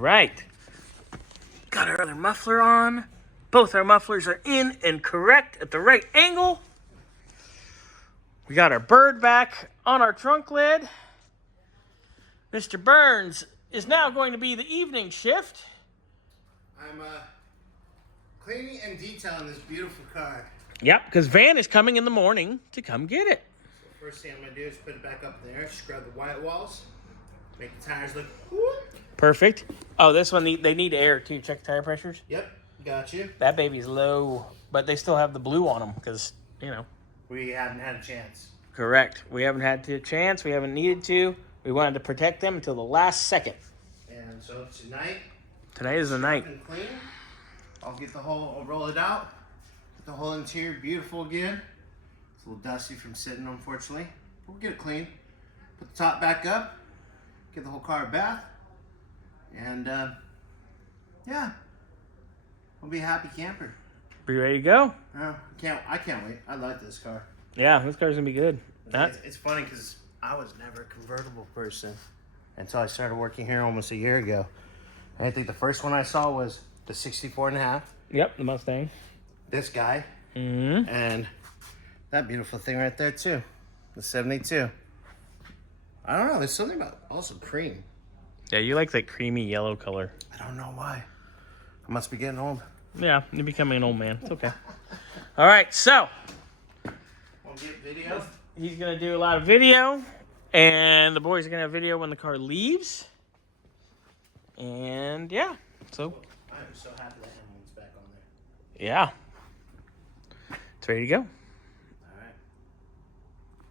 Right. Got our other muffler on. Both our mufflers are in and correct at the right angle. We got our bird back on our trunk lid. Mr. Burns is now going to be the evening shift. I'm cleaning and detailing this beautiful car. Yep, because Van is coming in the morning to come get it. So first thing I'm going to do is put it back up there, scrub the white walls, make the tires look whoop. Perfect. Oh, this one, they need air too. Check the tire pressures. Yep, got you. That baby's low, but they still have the blue on them because, you know. We haven't had a chance. Correct. We haven't had a chance. We haven't needed to. We wanted to protect them until the last second. And so tonight. Today is the night. And clean. I'll roll it out. Get the whole interior beautiful again. It's a little dusty from sitting, unfortunately. But we'll get it clean. Put the top back up. Give the whole car a bath. And, yeah. We'll be a happy camper. Be ready to go? I can't wait. I like this car. Yeah, this car's going to be good. It's funny because I was never a convertible person until I started working here almost a year ago. And I think the first one I saw was the 64.5. Yep, the Mustang. This guy. Mm-hmm. And that beautiful thing right there, too. The 72. I don't know. There's something about also cream. Yeah, you like that creamy yellow color. I don't know why. I must be getting old. Yeah, you're becoming an old man. It's okay. All right, so. We'll get video. He's going to do a lot of video. And the boys are going to have video when the car leaves. And, yeah. So. I'm so happy that Emily's back on there. Yeah. It's ready to go.